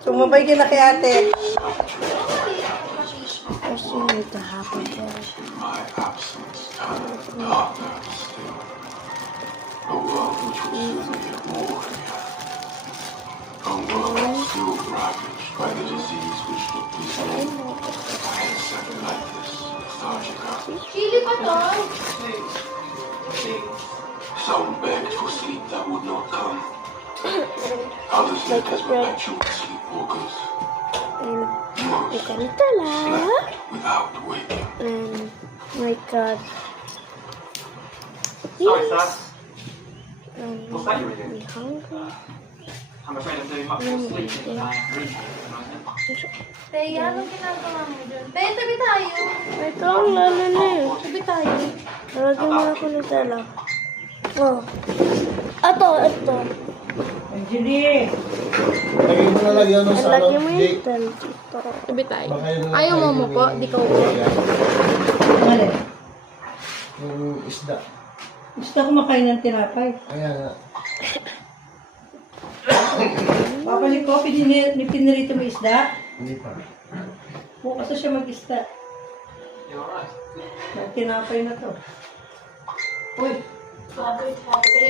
Sumabay ka na kay ate. Kasi ito hapon ko. A world which will soon be at war again. A world still ravaged by the disease which took this land. And set lifeless, lethargic out. Chili pa to? Some begged for sleep that would not come. Others lived as perpetual sleepwalkers. Most Ganito lang. slept without waking. My God. Sorry, sir. I'm What's that you were doing? hungry. I'm afraid I'm doing much more sleeping than I am drinking. Teya, anong ginagawa mo dyan? Teya, tabi tayo. Ito ang lalo na yun. Tabi tayo. Lagyan mo ako ni Tela. Oh. Ito. Angeline! Lagay mo na lang yan sa ano. Lagyan mo Di, yung Tela dito. Tabi tayo. baka yun Ayaw mo mo po, di ka upo. Mali. Yung isda. Gusto ko makain ng tinapay. Ayan nga. Papalik ko, pinirito mo isda. Hindi pa. Bukas na siya mag-isda. You alright? May tinapay na to. Uy!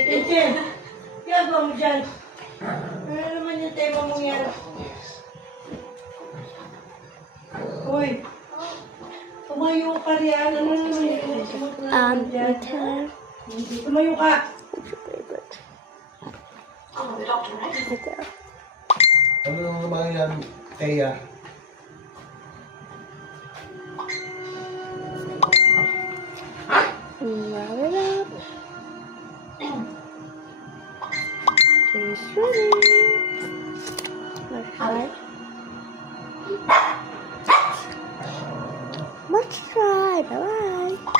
Etienne! Ginagawa mo dyan? Ano naman yung tema mo yan? Uy! Tumayo ka riyan. Ano naman yung dyan? Tela. Tumayo ka! What's your favorite? Ito. Ano naman yan, Teya? Roll it up. It's ready. Let's try. Let's try. Bye-bye.